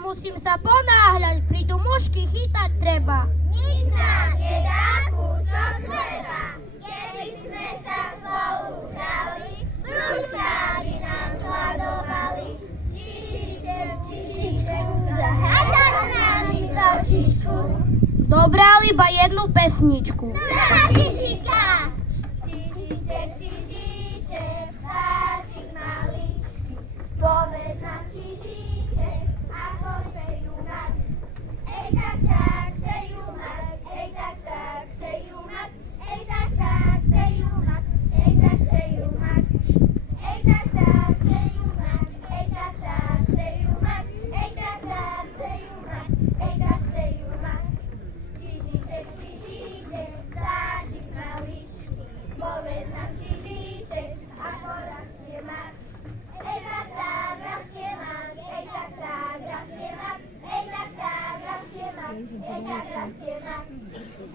musím sa ponáhľať, prídu mušky, chytať treba. Nik nám nedá kúsok chleba, keby sme sa spolu hrali, brúškári nám hľadovali. Čižičku, zahrať s nami trošičku. Dobre, ale iba jednu pesničku. Na Čižika! Čižiček, Čižiček, vtáčik maličký, povedz nám Čižiček, ako sejú mak. Ej tak tak sejú mak, ej tak tak sejú mak, ej tak tak sejú mak, ej tak sejú mak. Ej tak tak sejú mak, ej tak tak sejú mak, ej tak tak sejú mak, ej tak sejú mak. Čižiček, Čižiček, vtáčik maličký, povedz nám Čižiček, ako rastie mak. Ej tak tak rastie mak, ej tak tak rastie mak, ej tak tak rastie mak, ej tak rastie mak.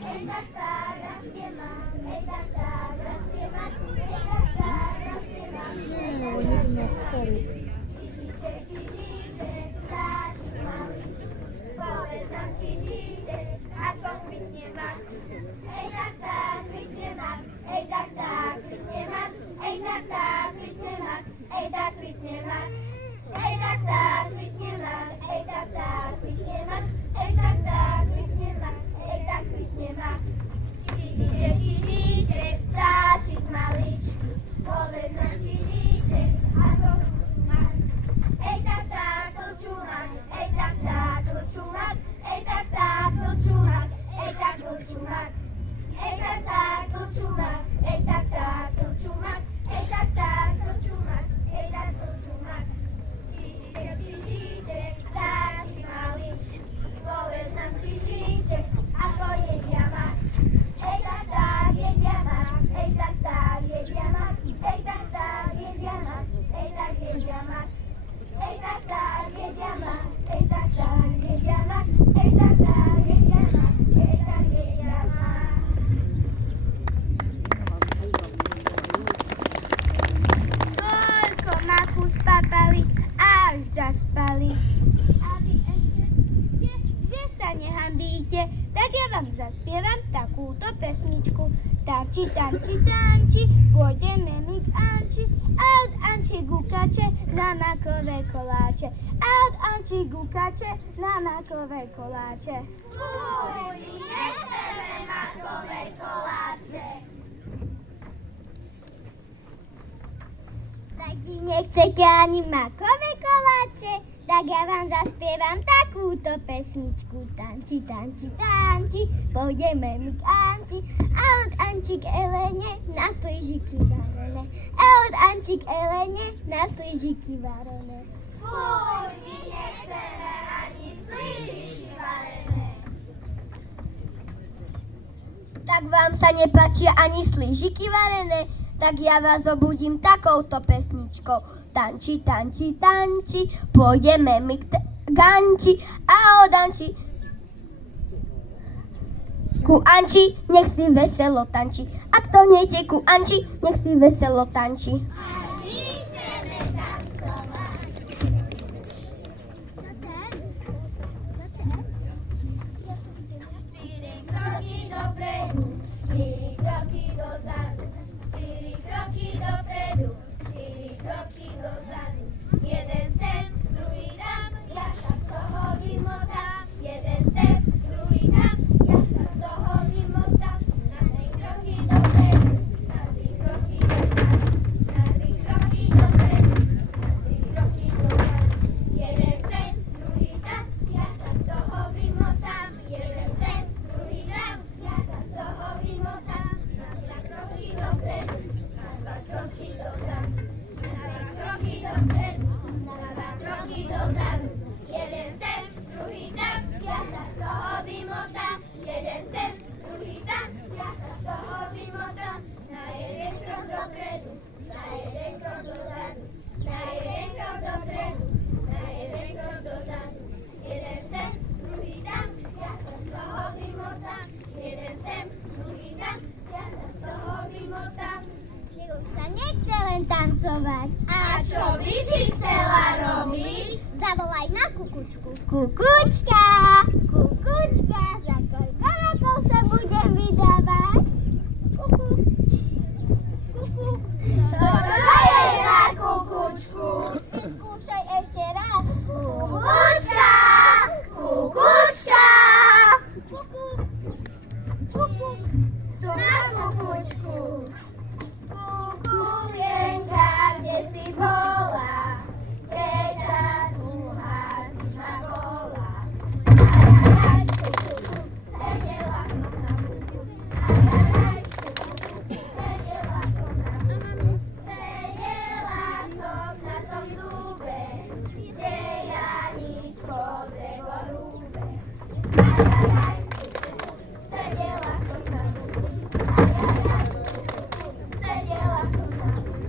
Ej tak tak rastie mak, ej tak tak rastie mak, ej tak tak rastie mak. Čižiček, Čižiček, vtáčik maličký, povedz nám Čižiček, ako kvitne mak. Ej tak tak kvitne mak, ej tak tak kvitne mak, ej tak tak kvitne mak, ej tak kvitne mak. Ej tak tak kvitne mak, ej tak tak kvitne mak, ej tak tak kvitne mak, ej tak kvitne mak. Čižiček, Čižiček, vtáčik maličký, povedz nám Čižiček, ako kvitne mak. Ej tak tak klčú mak, ej tak tak klčú mak, ej tak tak klčú mak, ej tak klčú mak. Ej tak tak klčú mak, ej tak tak klčú mak, ej tak tak klčú mak, ej tak klčú mak. Čižiček, Čižiček, vtáčik maličký, povedz nám Čižiček, ako jedia mak. Ej tak tak jedia mak, ej tak tak jedia mak, ej tak tak jedia mak, ej tak jedia mak. Ej tak tak jedia mak, ej tak tak jedia mak, ej tak tak jedia mak, ej tak jedia mak. Koľko maku spapali, až zaspali. A vy ešte viete, že sa nehambíte, tak ja vám zaspievam takúto pesničku. Tanči, tanči, tanči, pôjdeme my k Anči, a od Anči gukače na makové koláče. A od Anči gukače na makové koláče. Fuj, nechceme makové koláče. Tak vy nechcete ani makové koláče, tak ja vám zaspievam takúto pesničku. Tanči, tanči, tanči, pôjdeme my k Anči, a od Anči k Elene na slížiky varené. A od Anči k Elene na slížiky varené. Fuj, my nechceme ani slížiky varené. Tak vám sa nepáčia ani slížiky varené? Tak ja vás obudím takouto pesničkou. Tanči, tanči, tanči, pôjdeme my k Anči, a od Anči ku Anči, nech si veselo tanči. A kto nejde ku Anči, nech si veselo tanči. A my chceme tancovať. Štyri kroky dopredu, štyri kroky dozadu, štyri kroky dopredu, štyri kroky dozadu. Jeden sem, druhý tam, ja sa z toho vymotám. Jeden sem, druhý tam, ja sa z toho vymotám. Na tri kroky dopredu, na tri kroky dozadu, na tri kroky kukučku. Kukučka, kukučka, za koľko rokov sa budem vydávať? Kuku, kuku. To sa je za kukučku. Si skúšaj ešte raz. Kukučka, kukučka. Kuku, kuku. To na kukučku. Kukulienka, kde si bola, keď tá tuhá zima bola. Aj, kukučku, sedela som na kuku. Aj, kukučku, sedela som na kuku. Sedela som na tom dúbe, kde Janičko drevo rúbe. Aj, kukučku, sedela som na kuku. Sedela som na kuku.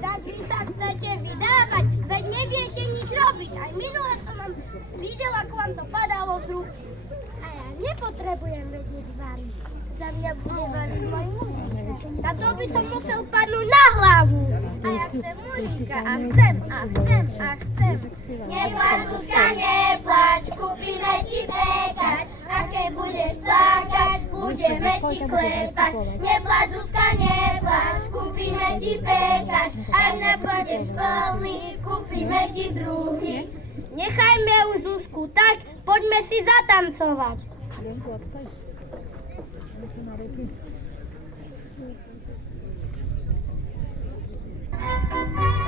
Tak vy sa chcete vydávať, veď neviete nič robiť. Aj minule som vám videl, ako vám to padalo z ruky. A ja nepotrebujem vedieť variť. Za mňa bude variť môj mužička. Na to by som musel padnúť na hlavu. A ja chcem mužika a chcem, a chcem, a chcem. Neplač, Zuzka, neplač, kúpime ti pekač. A keď budeš plakať, budeme ti klepať. Neplač, Zuzka, neplač, kúpime ti pekač. Ak neplačeš plný, kúpime ti druhý. Nechajme už Zuzku tak, poďme si zatancovať. Thank you.